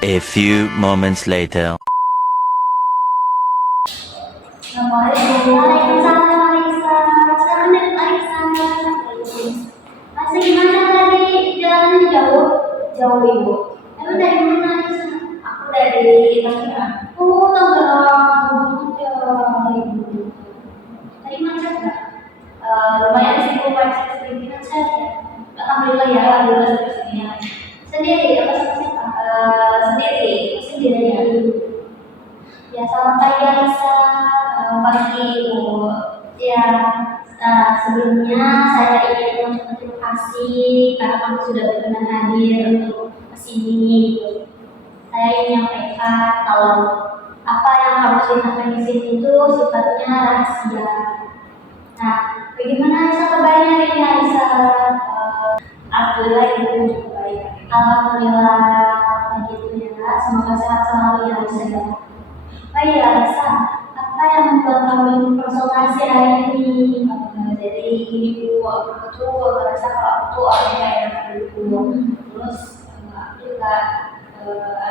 A few moments later. Masa gimana tadi jalan jauh? Jauh ibu. Emang dari mana Aisyah? Aku dari Tangerang. Oh Tangerang, ya ibu. Tadi macet nggak? Lumayan sih ibu, macet sedikit macet ya. Alhamdulillah ya, alhamdulillah sepertinya. Sendiri apa sama siapa? Sendiri ya. Ya selamat pagi Alisa, pagi ibu. Ya, sebelumnya saya ingin mengucapkan terima kasih karena kamu sudah berkenan hadir untuk kesini. Saya ingin menyampaikan kalau apa yang harus disampaikan di sini itu sifatnya rahasia. Nah, bagaimana Aisyah kabarnya hari ini Aisyah? Alhamdulillah ibu cukup baik. Alhamdulillah begitu ya. Semoga sehat selalu ya Aisyah. Baik Aisyah, apa yang membuat kamu ingin konsultasi hari ini? Jadi ibu aku tuh merasa kalau aku tuh orangnya kayak enakan dulu. Terus aku juga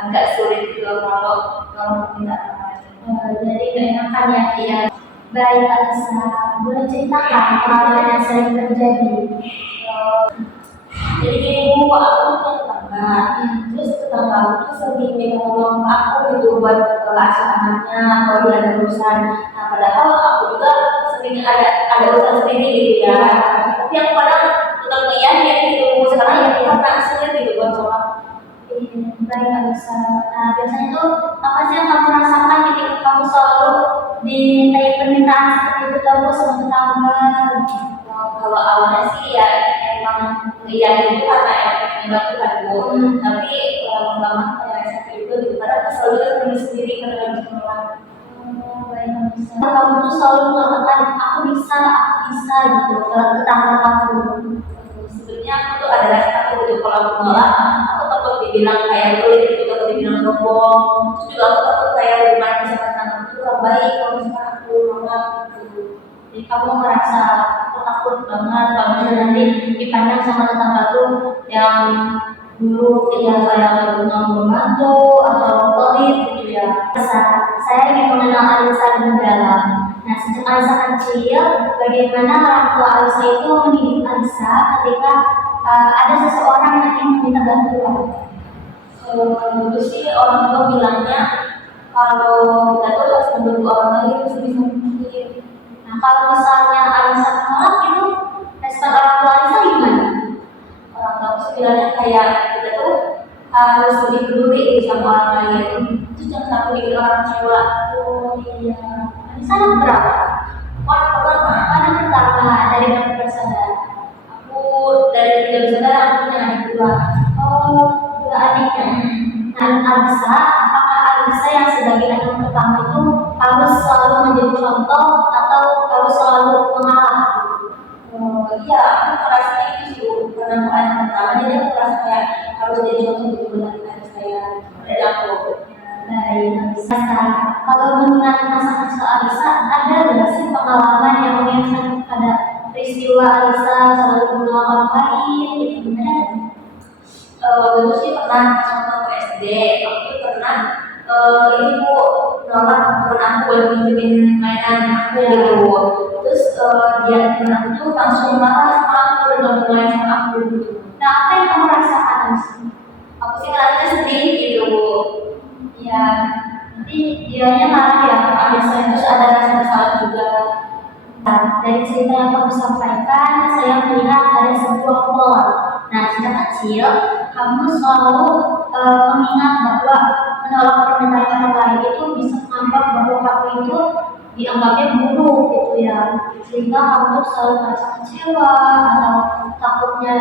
agak sulit gitu kalau minta teman. Jadi gak enakan ya dia. Baik Aisyah, boleh ceritakan pengalaman yang sering terjadi? Jadi gini bu, aku punya tetangga, terus tetangga aku tuh sering minta tolong ke aku gitu buat kelasnya kalau dia ada urusan. Nah padahal aku juga sering ada urusan sendiri gitu ya. Tapi aku kadang tetap ngiyain gitu. Sekarang ya karena sulit gitu buat tolong. Baik Aisyah. Nah biasanya tuh apa sih yang kamu rasakan ketika kamu selalu dimintai permintaan seperti itu terus sama tetangga? Kalau awalnya sih ya emang iya itu karena emang bantu kan bu. Tapi lama-lama kayak sakit itu gitu. Kadang kesel juga sendiri karena nggak bisa nolak. Baik bisa. Kamu tuh selalu mengatakan aku bisa gitu ke tetangga kamu. Sebenarnya aku tuh ada rasa takut gitu kalau aku nolak. Aku takut dibilang kayak pelit gitu, takut dibilang sombong. Terus juga aku takut kayak bermain sama tetangga itu kurang baik kalau misalkan aku nolak gitu. Jadi kamu merasa takut banget kalau misalnya nanti dipandang sama tetangga tuh yang dulu ya kayak nggak membantu atau pelit gitu ya. Saya ingin mengenal Alisa lebih dalam. Nah sejak Alisa kecil, bagaimana orang tua Alisa itu mendidik Alisa ketika ada seseorang yang ingin meminta bantuan? Dulu sih orang tua bilangnya kalau kita tuh harus membantu orang lain sebisa mungkin. Nah kalau misalnya Alisa menolak itu respon orang tua Alisa gimana? Orang tua sih bilangnya kayak kita tuh harus lebih peduli sama orang lain. Itu jangan sampai bikin orang kecewa. Oh iya. Alisa anak berapa? Anak pertama dari berapa bersaudara? Aku dari 3 bersaudara, aku punya adik 2. Oh 2 adiknya. Nah Alisa, apakah Alisa yang sebagai anak pertama itu harus selalu menjadi contoh atau harus selalu mengalah? Iya, aku merasa itu sih karena aku anak pertama jadi aku merasa kayak harus jadi contoh gitu buat adik saya dari aku. Baik, Alisa. Kalau mengingat masa kecil Alisa, ada nggak sih pengalaman yang mengingatkan pada peristiwa Alisa selalu menolong orang lain? Gitu benar? Waktu itu sih pernah waktu SD, aku pernah ini bu nolak temen aku buat minjemin mainan aku gitu. Terus dia temen aku tuh langsung marah sama aku dan gak mau main sama aku gitu. Nah apa yang kamu rasakan sih? Aku sih ngerasa sedih gitu bu. Ya nanti dianya marah ya karena saya terus ada rasa bersalah juga. Nah, dari cerita yang kamu sampaikan, saya melihat ada sebuah pola. Nah, sejak kecil, kamu selalu mengingat bahwa menolak permintaan orang lain itu bisa menganggap bahwa kamu itu dianggapnya buruk gitu ya. Sehingga kamu selalu merasa kecewa atau takutnya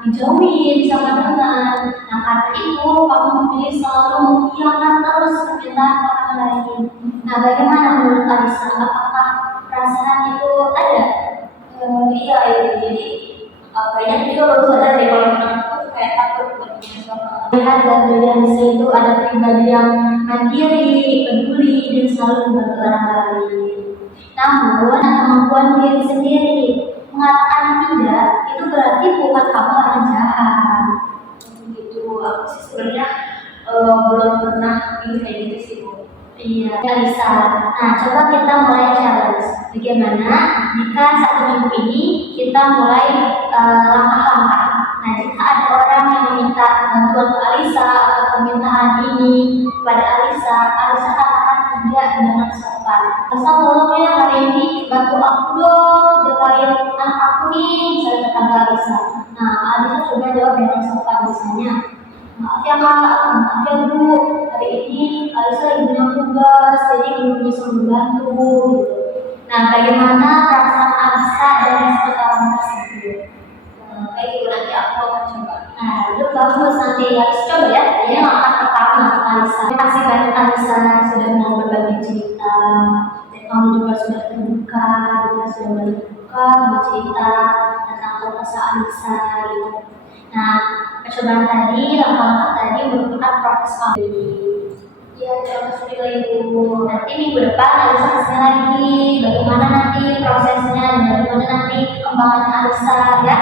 dijauhin sama teman. Nah, karena itu kamu memilih selalu mengiyakan terus permintaan orang lain. Nah, bagaimana menurut Alisa? Apakah perasaan itu ada? Iya, jadi kayaknya juga baru sadar deh kalau aku tuh kayak takut buat lihat dari Alisa itu ada pribadi yang mandiri, peduli, dan selalu membantu orang lain. Namun, kemampuan diri sendiri mengatakan tidak itu berarti bukan kamu orang jahat. Gitu, aku sih sebenarnya belum pernah kayak gitu sih Bu. Iya, Alisa. Nah, coba kita mulai challenge. Bagaimana jika 1 minggu ini kita mulai langkah-langkah. Nah, jika ada orang yang meminta bantuan ke Alisa atau permintaan ini kepada Alisa, Alisa katakan tidak dengan sopan. Alisa, tolong ya hari ini bantu aku dong, jagain anak aku nih, misalnya tetangga Alisa. Nah, Alisa coba jawab dengan sopan misalnya. Maaf ya kak, maaf ya bu, hari ini Alisa lagi banyak tugas, jadi belum bisa membantu gitu. Nah, bagaimana perasaan Alisa dan respon orang tersebut? Kayak gitu nanti aku akan coba. Nah, itu bagus, nanti Alisa coba ya. Ini langkah pertama untuk Alisa. Terima kasih banyak Alisa sudah mau berbagi cerita. Dan kamu juga sudah terbuka, sudah terbuka bercerita tentang kesah Alisa gitu. Nah, percobaan tadi, langkah-langkah tadi merupakan proses kami. Ya, terima kasih juga Ibu. Nanti minggu depan Alisa kasih lagi bagaimana nanti prosesnya dan bagaimana nanti perkembangan Alisa ya.